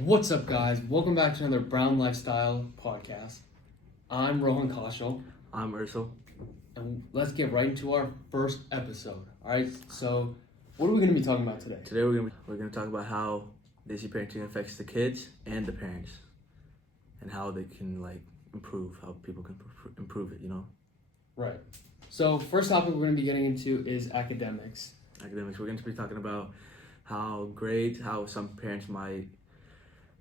What's up, guys? Welcome back to another Brown Lifestyle podcast. I'm Rohan Kaushal, I'm Ursel. and let's get right into our first episode. All right, so what are we going to be talking about today? Today we're gonna talk about how Desi parenting affects the kids and the parents, and how they can improve, how people can improve it. Right. So first topic we're going to be getting into is academics. Academics. We're going to be talking about how some parents might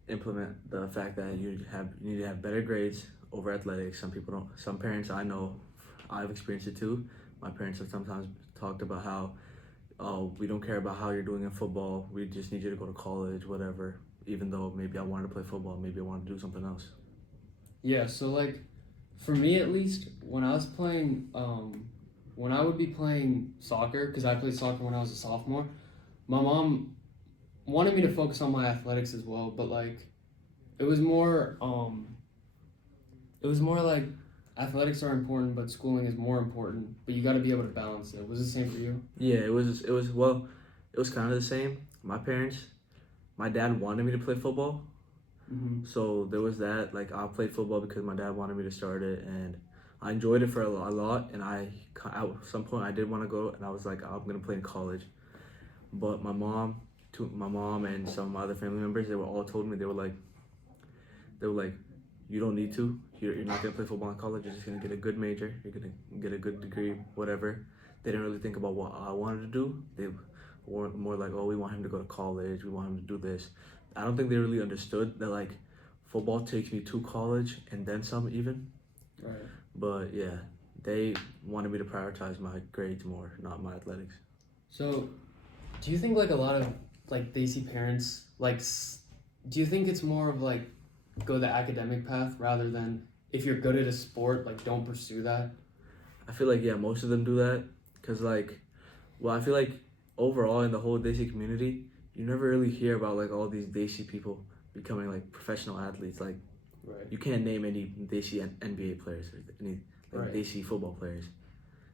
implement the fact that you need to have better grades over athletics. Some people don't. Some parents, I know, I've experienced it too. My parents have sometimes talked about how, oh, we don't care about how you're doing in football. We just need you to go to college, whatever. Even though maybe I wanted to play football, maybe I wanted to do something else. Yeah, so for me at least, when I was playing, when I would be playing soccer, because I played soccer when I was a sophomore, my mom wanted me to focus on my athletics as well, but it was more like athletics are important, but schooling is more important. But you got to be able to balance it. Was it the same for you? Yeah, it was kind of the same. My dad wanted me to play football, so there was that. I played football because my dad wanted me to start it, and I enjoyed it for a lot. And at some point I did want to go, and I was like, I'm gonna play in college. But my mom and some of my other family members, they were all told me, they were like, you don't need to. You're not gonna play football in college. You're just gonna get a good major. You're gonna get a good degree, whatever. They didn't really think about what I wanted to do. They were more like, oh, we want him to go to college. We want him to do this. I don't think they really understood that football takes me to college and then some even. Right. But yeah, they wanted me to prioritize my grades more, not my athletics. So, do you think a lot of Desi parents do you think it's more of go the academic path rather than if you're good at a sport, don't pursue that? I feel yeah, most of them do that because I feel overall in the whole Desi community, you never really hear about all these Desi people becoming professional athletes. Right. You can't name any Desi NBA players or any Right. Desi football players.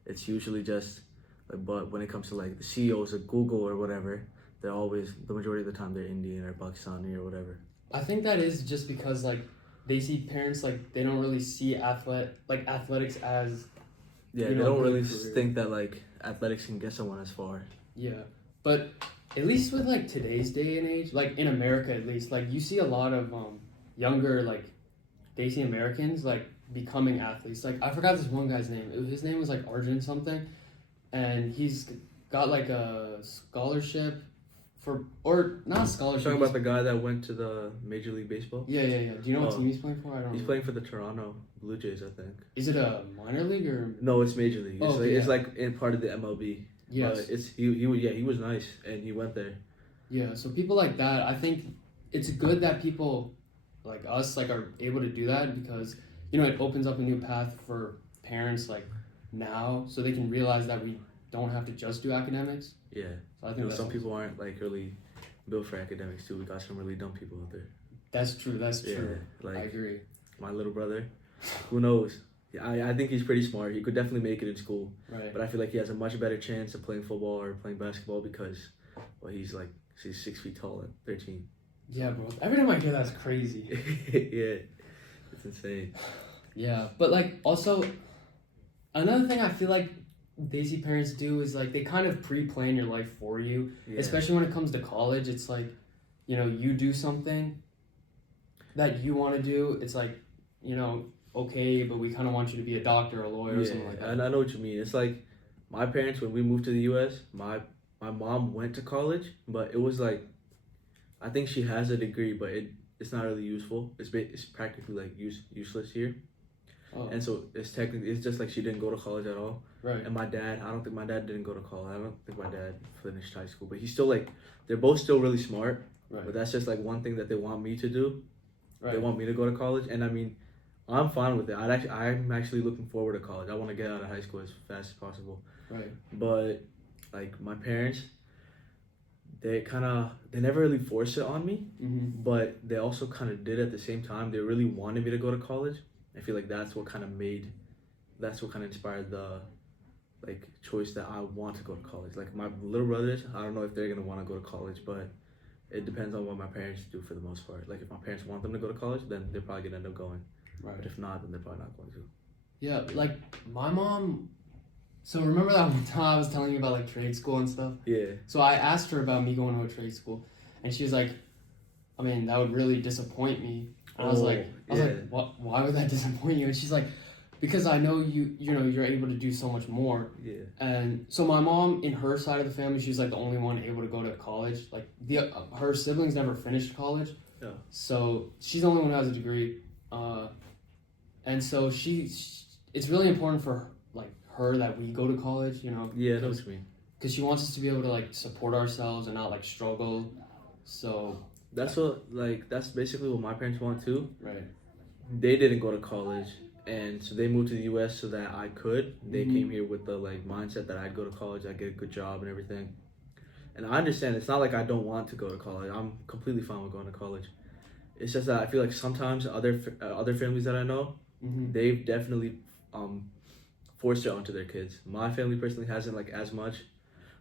It's usually just but when it comes to the CEOs of Google or whatever, they're always, the majority of the time, they're Indian or Pakistani or whatever. I think that is just because Desi parents they don't really see athletics as they don't really think that athletics can get someone as far. Yeah, but at least with today's day and age, in America at least, you see a lot of younger Desi Americans becoming athletes. I forgot this one guy's name. His name was Arjun something, and he's got a scholarship or not a scholarship. You're talking about the guy that went to the Major League Baseball? Yeah. Do you know what team he's playing for? I don't know. He's playing for the Toronto Blue Jays, I think. Is it a minor league or? No, it's Major League. It's it's in part of the MLB. Yes. He was nice and he went there. Yeah, so people like that, I think it's good that people like us are able to do that because it opens up a new path for parents now, so they can realize that we don't have to just do academics. Yeah. So I think some people aren't really built for academics too. We got some really dumb people out there. That's true. I agree. My little brother, who knows? I think he's pretty smart. He could definitely make it in school. Right. But I feel he has a much better chance of playing football or playing basketball because, he's 6 feet tall at 13. Yeah, bro. Every time I hear that's crazy. Yeah, it's insane. Yeah, but also another thing I feel Desi parents do is they kind of pre-plan your life for you, especially when it comes to college. It's you do something that you want to do. It's okay, but we kind of want you to be a doctor or a lawyer or something like that. And I know what you mean. It's my parents, when we moved to the U.S., my mom went to college, but it was I think she has a degree, but it's not really useful. It's practically useless here. Oh. And so it's just she didn't go to college at all. Right. And my dad, I don't think my dad didn't go to college. I don't think my dad finished high school, but he's still they're both still really smart. Right. But that's just one thing that they want me to do. Right. They want me to go to college, and I mean, I'm fine with it. I'm actually looking forward to college. I want to get out of high school as fast as possible. Right. But my parents, they never really forced it on me, but they also kind of did at the same time. They really wanted me to go to college. I feel that's what kind of inspired the choice that I want to go to college. My little brothers, I don't know if they're gonna want to go to college, but it depends on what my parents do for the most part. Like if my parents want them to go to college, then they're probably gonna end up going. Right. But if not, then they're probably not going to. Yeah, like my mom. So remember that one time I was telling you about like trade school and stuff? Yeah. So I asked her about me going to a trade school, and she was like, I mean, that would really disappoint me. And I was like, what? Why would that disappoint you? And she's like, because I know you're able to do so much more. Yeah. And so my mom, in her side of the family, she's like the only one able to go to college. Like her siblings never finished college. Yeah. So she's the only one who has a degree. And so it's really important for like her that we go to college, you know. Yeah, I know what you mean. Because she wants us to be able to like support ourselves and not like struggle. So that's basically what my parents want too. Right. They didn't go to college, and so they moved to the U.S. so that I could. They came here with the like mindset that I'd go to college, I'd get a good job and everything. And I understand it's not like I don't want to go to college. I'm completely fine with going to college. It's just that I feel like sometimes other families that I know, they've definitely forced it onto their kids. My family personally hasn't like as much,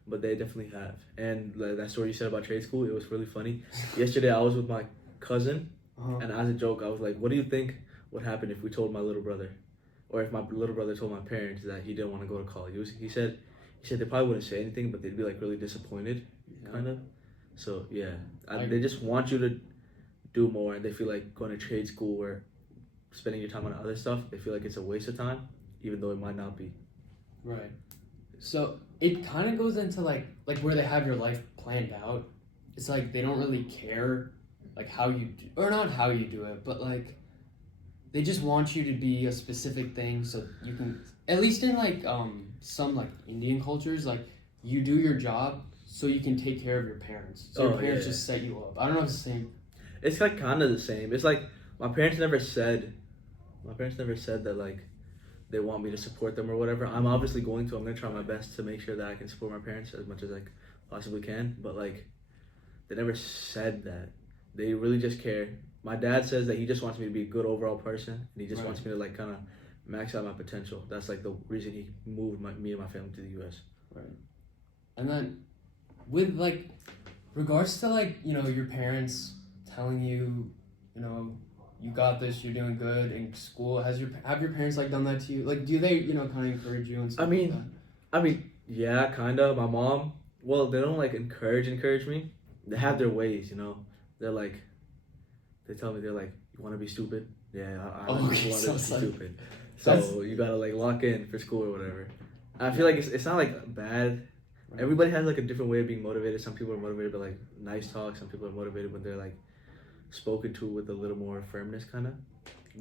but they definitely have. And like, that story you said about trade school, it was really funny. Yesterday I was with my cousin, and as a joke I was like, what do you think would happen if we told my little brother, or if my little brother told my parents that he didn't want to go to college? He said they probably wouldn't say anything, but they'd be like really disappointed, kind of. So yeah, they just want you to do more, and they feel like going to trade school or spending your time on other stuff, they feel like it's a waste of time, even though it might not be. Right. So it kind of goes into like where they have your life planned out. It's like they don't really care like how you do, or not how you do it, but like they just want you to be a specific thing so you can, at least in like some like Indian cultures, like you do your job so you can take care of your parents. So your parents just set you up. I don't know if it's the same. It's like kind of the same. It's like my parents never said that like they want me to support them or whatever. I'm obviously going to. I'm gonna try my best to make sure that I can support my parents as much as I possibly can. But like, they never said that. They really just care. My dad says that he just wants me to be a good overall person, and he just wants me to like kind of max out my potential. That's like the reason he moved me and my family to the U.S. Right. And then, with like, regards to like your parents telling you, you got this, you're doing good in school. Have your parents like done that to you? Like, do they kind of encourage you and stuff? I mean, yeah, kind of. My mom, well, they don't like encourage me. They have their ways, They're like, they tell me, they're like, you want to be stupid? Yeah, I want to be stupid. So you gotta like lock in for school or whatever. I feel like it's not like bad. Right. Everybody has like a different way of being motivated. Some people are motivated by like nice talk. Some people are motivated when they're like spoken to with a little more firmness, kind of.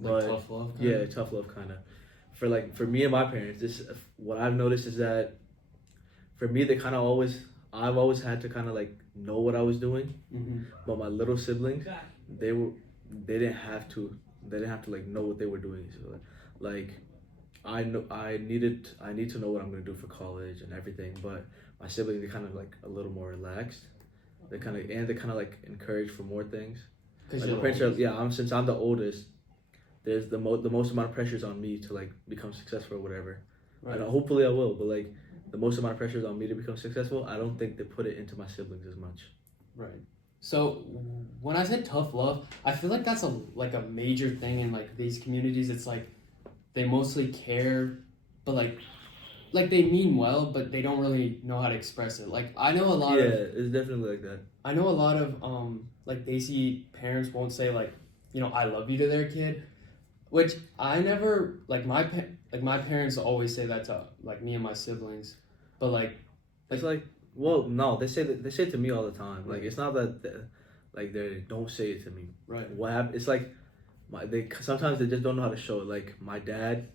Like tough love. Tough love, kind of. For me and my parents, what I've noticed is that for me, I've always had to kind of like know what I was doing, but my little siblings, they didn't have to like know what they were doing. So like, I need to know what I'm gonna do for college and everything, but my siblings, they kind of like a little more relaxed. They kind of like encourage for more things. Like my parents since I'm the oldest, there's the most amount of pressure is on me to like become successful or whatever. Right. And hopefully I will, but like the most amount of pressure is on me to become successful. I don't think they put it into my siblings as much. Right. So when I said tough love, I feel like that's a major thing in like these communities. It's like they mostly care, but like they mean well, but they don't really know how to express it. Like I know a lot of it's definitely like that. I know a lot of like Desi parents won't say like I love you to their kid, which I never like my parents always say that to like me and my siblings, but like it's like. Well, no, they say it to me all the time. Like it's not that they don't say it to me. Right. What happened? It's like sometimes they just don't know how to show it. Like my dad,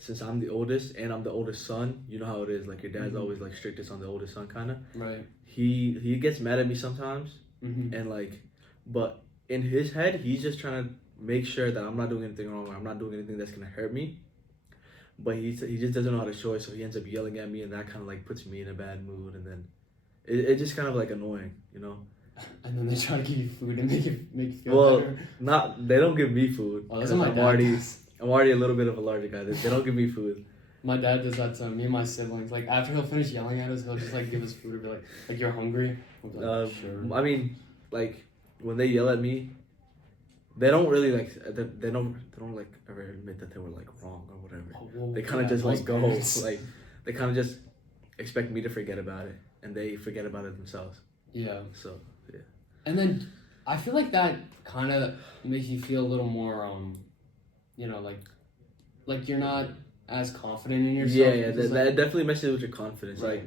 since I'm the oldest and I'm the oldest son, you know how it is. Like your dad's always like strictest on the oldest son, kind of. Right. He gets mad at me sometimes, and like, but in his head, he's just trying to make sure that I'm not doing anything wrong. Or I'm not doing anything that's gonna hurt me. But he just doesn't know how to show it, so he ends up yelling at me, and that kind of like puts me in a bad mood, and then it's just kind of like annoying, And then they try to give you food and make you feel better. They don't give me food. Oh, that's what I'm already a little bit of a larger guy. They don't give me food. My dad does that to me and my siblings. Like after he'll finish yelling at us, he'll just like give us food and be like you're hungry. We'll be like, sure. I mean, like when they yell at me, they don't really like they don't like ever admit that they were like wrong or whatever. Well, They kind of yeah, just like most go parents. like they kind of just expect me to forget about it, and they forget about it themselves. Yeah. So yeah. And then I feel like that kind of makes you feel a little more, like you're not as confident in yourself. Yeah, yeah, because, that definitely messes with your confidence. Right.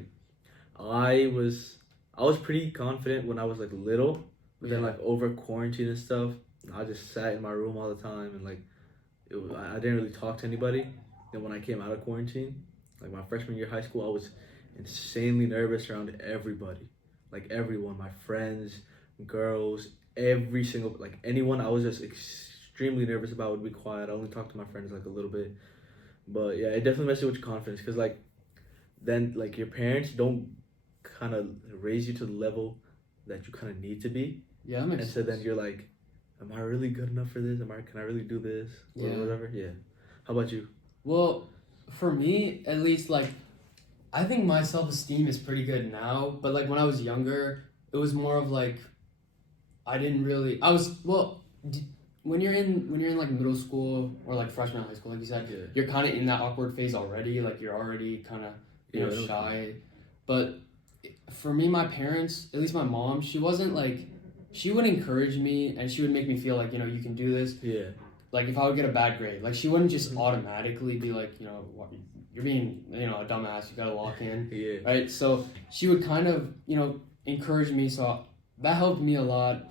Like, I was pretty confident when I was like little, but then Yeah. like over quarantine and stuff, I just sat in my room all the time and like, I didn't really talk to anybody. Then when I came out of quarantine, like my freshman year of high school, I was insanely nervous around everybody, like everyone, my friends, girls, every single like anyone. I was just extremely nervous about would be quiet. I only talked to my friends like a little bit. But yeah, it definitely messes with your confidence because like then like your parents don't kind of raise you to the level that you kind of need to be, Yeah, that makes and so sense. then you're like, am I really good enough for this? Can I really do this or Yeah. whatever? Yeah. How about you? Well, for me, at least, like, I think my self-esteem is pretty good now, but like when I was younger, it was more of like I didn't really. I was well. When you're in like middle school or like freshman high school, like you said, Yeah. you're kind of in that awkward phase already. Like you're already kind of Yeah, I know. shy. But for me, my parents, at least my mom, she wasn't like she would encourage me and she would make me feel like you can do this. Yeah. Like if I would get a bad grade, like she wouldn't just Mhm. automatically be like what, you're being a dumbass. You gotta walk in, Yeah. right? So she would kind of encourage me. So that helped me a lot.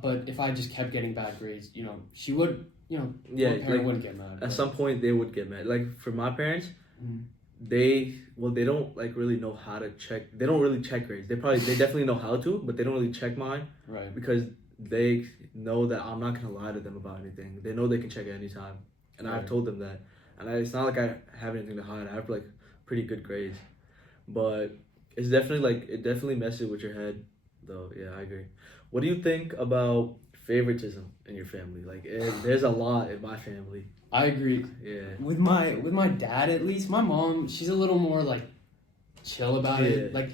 But if I just kept getting bad grades, she would, Yeah. what parent Like wouldn't get mad. at some point they would get mad. Like for my parents, Mhm. they don't like really know how to check. They don't really check grades. They definitely know how to, but they don't really check mine Right. because they know that I'm not gonna lie to them about anything. They know they can check at any time, and Right. I've told them that. And it's not like I have anything to hide. I have like pretty good grades, but it's definitely like it definitely messes with your head, though. Yeah, I agree. What do you think about favoritism in your family? Like, there's a lot in my family. I agree. Yeah. With my dad, at least, my mom, she's a little more like chill about it. Yeah. Like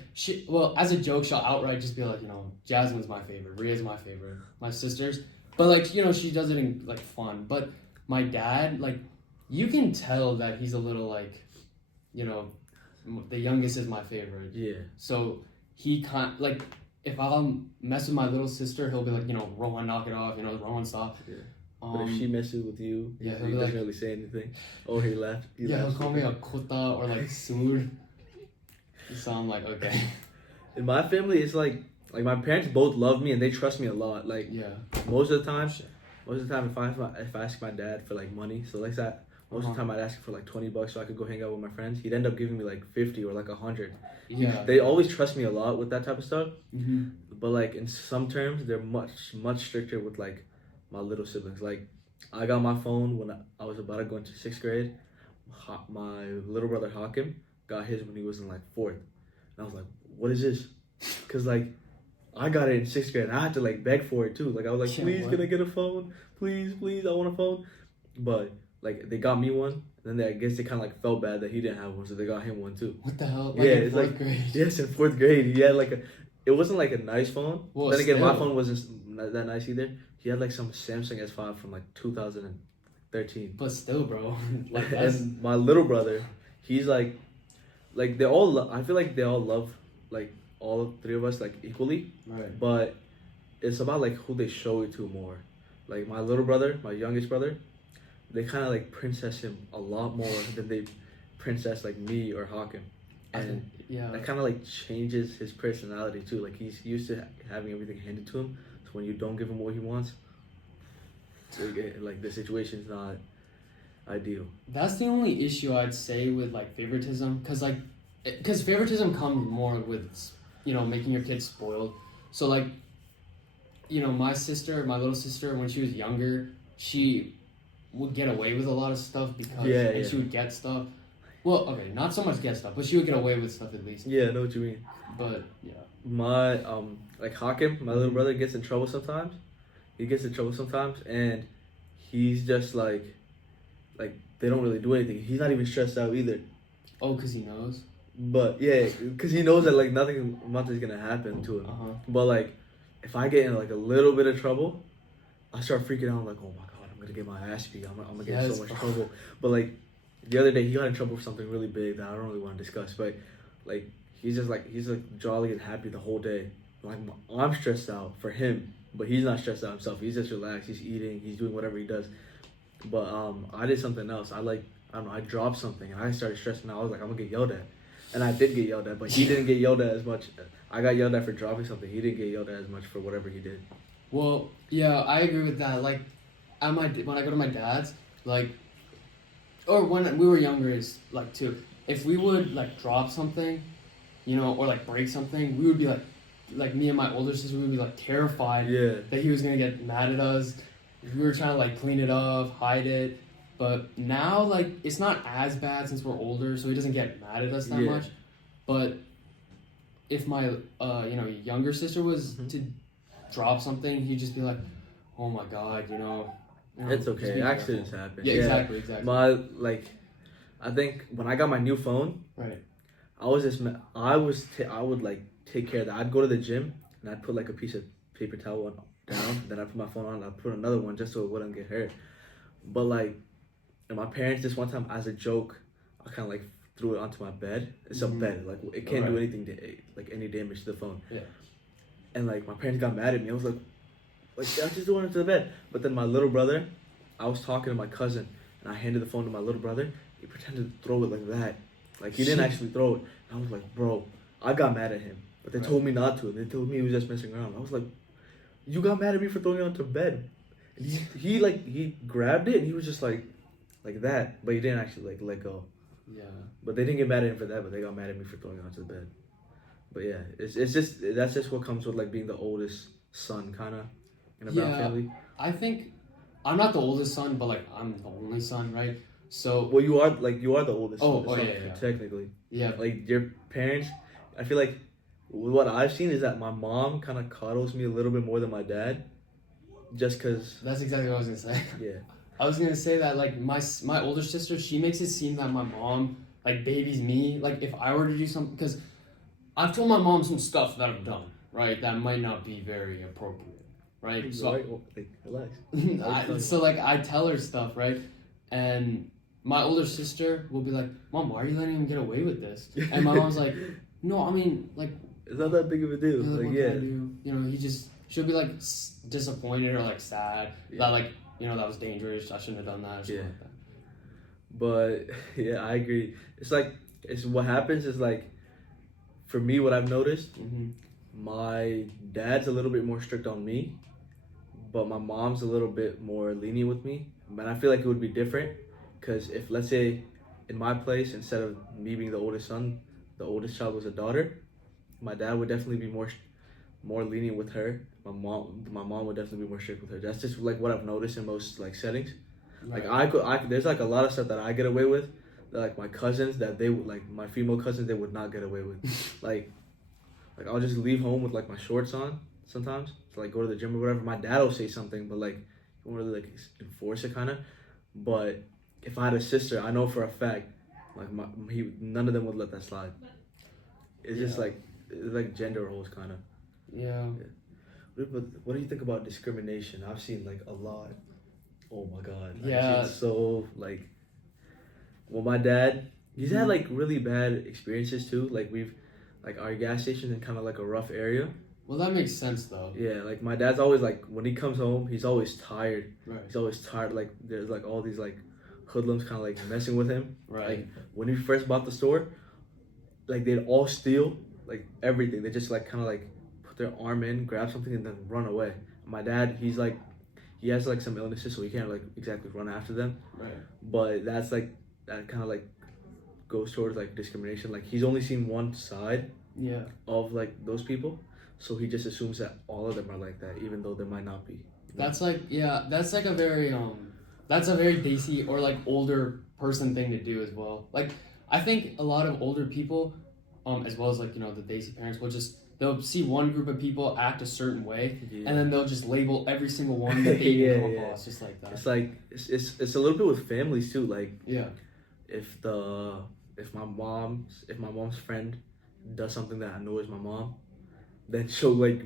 as a joke, she'll outright just be like, Jasmine's my favorite, Ria's my favorite, my sisters. But like, she does it in like fun. But my dad, like, you can tell that he's a little like, the youngest is my favorite. Yeah. So he can't like if I'll mess with my little sister, he'll be like, Rowan, knock it off, Rowan, stop. Yeah. But if she messes with you, yeah, he doesn't really say anything. Oh, he left. He'll call me a kuta or like sood. So I'm like, okay. In my family, it's like my parents both love me and they trust me a lot. Like Yeah. most of the time, if I ask my dad for like money, so like that. Most of the time, I'd ask for like $20 so I could go hang out with my friends. He'd end up giving me like 50 or like 100. Yeah. They always trust me a lot with that type of stuff. Mm-hmm. But like in some terms, they're much stricter with like my little siblings. Like I got my phone when I was about to go into 6th grade. My little brother Hakim got his when he was in like 4th, and I was like, "What is this?" Because like I got it in 6th grade, and I had to like beg for it too. Like I was like, Yeah, "Please, what? can I get a phone? Please, I want a phone." But like they got me one, and then I guess they kind of like felt bad that he didn't have one, so they got him one too. What the hell? Yeah, in it's 4th like grade. yes, in 4th grade, he had like it wasn't like a nice phone. Well, then again, my still. phone wasn't that nice either. He had like some Samsung S5 from like 2013. But still, bro. Like that's And my little brother, he's like they all. I feel like they all love like all 3 of us like equally, right. but it's about like who they show it to more. Like my little brother, my youngest brother, they kind of like princess him a lot more than they princess like me or Hakim, and Yeah. that kind of like changes his personality too. Like he's used to having everything handed to him, so when you don't give him what he wants, like the situation's not ideal. That's the only issue I'd say with like favoritism, because favoritism comes more with making your kids spoiled. So like, my little sister, when she was younger, she would get away with a lot of stuff because she would get stuff. Well, okay, not so much get stuff, but she would get away with stuff at least. Yeah, I know what you mean. But yeah, My like Hakim, my little brother gets in trouble sometimes. He gets in trouble sometimes, and he's just like they don't really do anything. He's not even stressed out either. oh, because he knows. But yeah, because he knows that like nothing much is gonna happen to him. Uh huh. But like if I get in like a little bit of trouble, I start freaking out. I'm like, oh my god, I'm gonna get my ass beat. I'm gonna get in so much trouble. But like the other day, he got in trouble for something really big that I don't really want to discuss. But like he's jolly and happy the whole day. Like I'm stressed out for him, but he's not stressed out himself. He's just relaxed. He's eating. He's doing whatever he does. But I did something else. I don't know. I dropped something and I started stressing out. I was like, I'm gonna get yelled at, and I did get yelled at. But he didn't get yelled at as much. I got yelled at for dropping something. He didn't get yelled at as much for whatever he did. Well, yeah, I agree with that. Like, when I go to my dad's, like, or when we were younger, is like too. If we would like drop something, you know, or like break something, we would be like me and my older sister, we would be like terrified that he was gonna get mad at us. We were trying to like clean it up, hide it. But now, like, it's not as bad since we're older, so he doesn't get mad at us that much. But if my younger sister was to drop something, he'd just be like, "Oh my god, you know." It's okay. Accidents happen. Yeah, exactly. I think when I got my new phone, right, I would like take care of that. I'd go to the gym and I'd put like a piece of paper towel down, then I'd put my phone on, and I'd put another one just so it wouldn't get hurt. But like, and my parents this one time as a joke, I kind of like threw it onto my bed. It's a bed, like it can't do anything like any damage to the phone. Yeah. And like my parents got mad at me. I was like I just threw it into the bed. But then my little brother, I was talking to my cousin, and I handed the phone to my little brother. He pretended to throw it like that. Like he didn't actually throw it. I was like, bro, I got mad at him. But they told me not to. They told me he was just messing around. I was like, you got mad at me for throwing it onto bed. And he grabbed it and he was just like that. But he didn't actually like let go. Yeah. But they didn't get mad at him for that, but they got mad at me for throwing it onto the bed. But yeah, that's just what comes with like being the oldest son kinda in a Brown family. I think I'm not the oldest son, but like I'm the only son, right? So well, you are the oldest son, yeah. technically. Yeah. Like your parents, I feel like what I've seen is that my mom kind of coddles me a little bit more than my dad, just because. That's exactly what I was gonna say. Yeah. I was gonna say that like my older sister, she makes it seem that my mom like babies me. Like if I were to do something, because I've told my mom some stuff that I've done, right? That might not be very appropriate, right? So relax. So like I tell her stuff, right? And my older sister will be like, "Mom, why are you letting him get away with this?" And my mom's like, "No, I mean like it's not that big of a deal." Like, what can I do? You know, she'll be like disappointed or like sad that like, you know, that was dangerous. I shouldn't have done that. Or something like that. But yeah, I agree. It's what happens is like, for me, what I've noticed, my dad's a little bit more strict on me, but my mom's a little bit more lenient with me. But I feel like it would be different, because if, let's say, in my place, instead of me being the oldest son, the oldest child was a daughter, my dad would definitely be more lenient with her. My mom would definitely be more strict with her. That's just like what I've noticed in most like settings. Right. Like I could, there's like a lot of stuff that I get away with, that like my cousins, that they would, like my female cousins, they would not get away with. like I'll just leave home with like my shorts on sometimes to like go to the gym or whatever. My dad will say something, but like he won't really like enforce it kind of. But if I had a sister, I know for a fact, like none of them would let that slide. It's just like, it's like gender roles kind of. Yeah. What do you think about discrimination? I've seen like a lot. Oh my god. Yeah. I've seen so like. Well, my dad, he's had like really bad experiences too. Like our gas station's in kind of like a rough area. Well, that makes sense though. Yeah, like my dad's always like, when he comes home, he's always tired. Right. He's always tired. Like there's like all these like hoodlums kind of like messing with him. Right. Like when he first bought the store, like they'd all steal like everything. They just like kind of like put their arm in, grab something, and then run away. My dad, he has like some illnesses, so he can't like exactly run after them. Right. But that kind of like goes towards like discrimination. Like he's only seen one side. Yeah. Of like those people, so he just assumes that all of them are like that, even though they might not be. That's like a very Desi or like older person thing to do as well. Like I think a lot of older people, as well as like, you know, the Desi parents they'll see one group of people act a certain way, and then they'll just label every single one that they come across just like that. It's like it's a little bit with families too. Like if my mom's friend does something that annoys my mom, then she'll like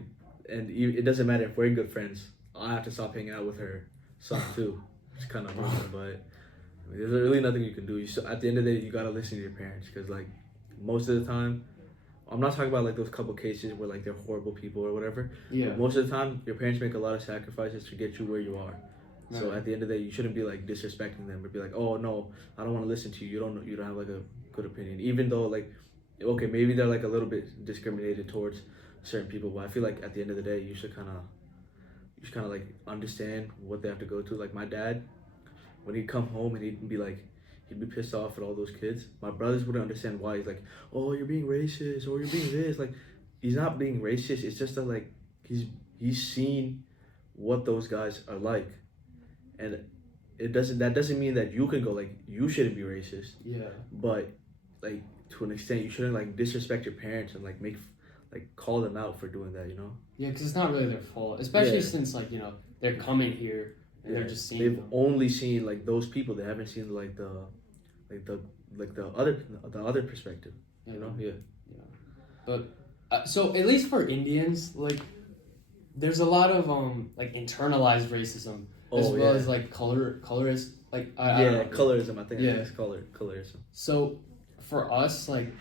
and it doesn't matter if we're good friends. I have to stop hanging out with her son too. It's kind of annoying, but I mean, there's really nothing you can do. At the end of the day, you gotta listen to your parents because like most of the time, I'm not talking about like those couple cases where like they're horrible people or whatever. Yeah. But most of the time, your parents make a lot of sacrifices to get you where you are. Right. So at the end of the day, you shouldn't be like disrespecting them or be like, oh no, I don't want to listen to you. You don't have like a good opinion, even though like, okay, maybe they're like a little bit discriminated towards certain people, but I feel like at the end of the day, you should kind of like understand what they have to go to. Like my dad, when he'd come home and he'd be pissed off at all those kids. My brothers wouldn't understand why. He's like, oh, you're being racist, or you're being this. Like, he's not being racist. It's just that like he's seen what those guys are like, and that doesn't mean that you can go like you shouldn't be racist. Yeah. But like to an extent, you shouldn't like disrespect your parents and like call them out for doing that. You know? Yeah, because it's not really their fault, especially since like they're coming here and they're just seeing. They've only seen like those people. They haven't seen like the other perspective. You know? Yeah. But so at least for Indians, like there's a lot of like internalized racism as well as like colorism. Like colorism. I think it's colorism. So for us, like,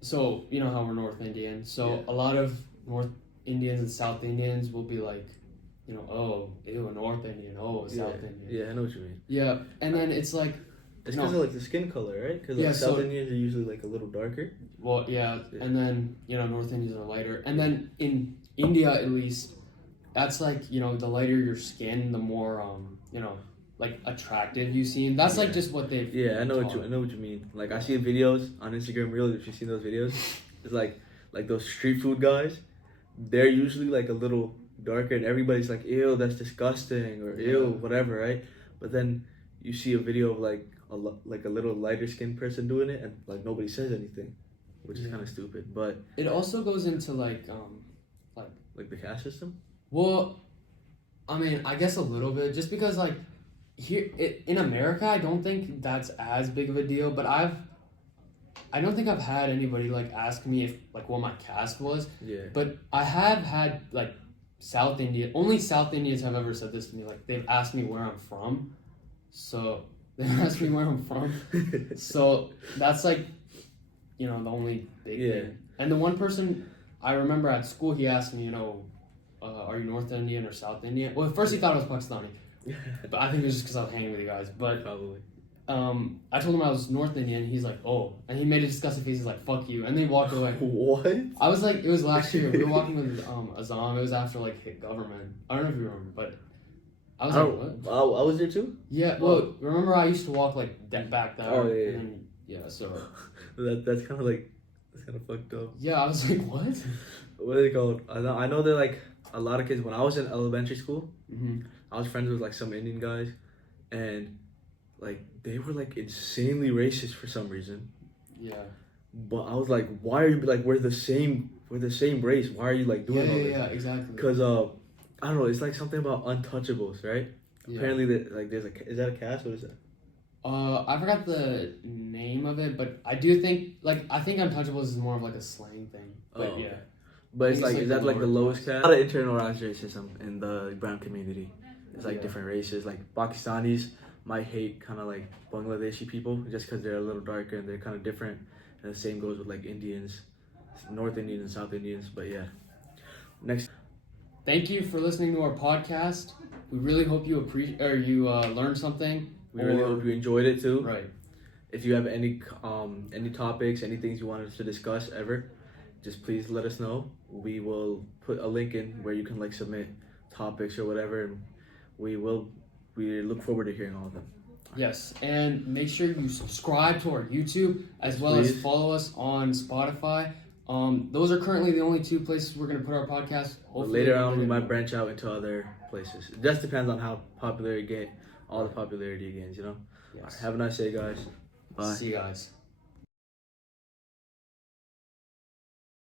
so you know how we're North Indian, so a lot of North Indians and South Indians will be like, oh, ew, North Indian, oh, South Indian. Yeah, I know what you mean. Yeah, and then it's like, it's because of like the skin color, right? Because like South Indians are usually like a little darker. Well, and then North Indians are lighter, and then in India at least, that's like the lighter your skin, the more like attractive you seem. That's like just what they've. Yeah, I know what you mean. Like I see videos on Instagram Reels. If you've seen those videos, it's like those street food guys. They're usually like a little darker, and everybody's like, "Ew, that's disgusting," or "Ew, whatever," right? But then you see a video of like a little lighter skinned person doing it, and like nobody says anything, which is kind of stupid. But it also goes into like the caste system. Well, I mean, I guess a little bit, just because like here in America, I don't think that's as big of a deal. But I don't think I've had anybody like ask me if like what my caste was. Yeah. But I have had like South Indian. Only South Indians have ever said this to me. Like they've asked me where I'm from. So they asked me where I'm from. So that's like, the only big thing. And the one person I remember at school, he asked me, are you North Indian or South Indian? Well, at first he thought it was Pakistani, but I think it was just because I was hanging with you guys. But probably. I told him I was North Indian. He's like, oh, and he made a disgusted face. He's like, fuck you, and then he walked away. What? I was like, it was last year. We were walking with Azam. It was after like hit government. I don't know if you remember, but I was like, what? I was there too. Yeah. Well, remember I used to walk like back there. Oh yeah. And then, so. That's kind of fucked up. Yeah, I was like, what? What are they called? I know they're like a lot of kids. When I was in elementary school, I was friends with like some Indian guys, and like they were like insanely racist for some reason. Yeah. But I was like, why are you like we're the same race? Why are you like doing all this? Yeah, exactly. Because I don't know. It's like something about untouchables, right? Yeah. Apparently, there's is that a caste? What is that? I forgot the name of it, but I do think I think untouchables is more of like a slang thing. But yeah. But it's like is that like the lowest caste? A lot of internalized racism in the brown community. It's like different races. Like Pakistanis might hate kind of like Bangladeshi people just because they're a little darker and they're kind of different. And the same goes with like Indians, North Indians and South Indians. But yeah. Next. Thank you for listening to our podcast. We really hope you learned something. We really hope you enjoyed it too. Right. If you have any topics, any things you wanted us to discuss ever, just please let us know. We will put a link in where you can like submit topics or whatever, and we look forward to hearing all of them. Yes, and make sure you subscribe to our YouTube as well as follow us on Spotify. Those are currently the only two places we're going to put our podcast. Hopefully later on, we might branch out into other places. It just depends on how popular all the popularity gains, Yes. All right, have a nice day, guys. Bye. See you guys.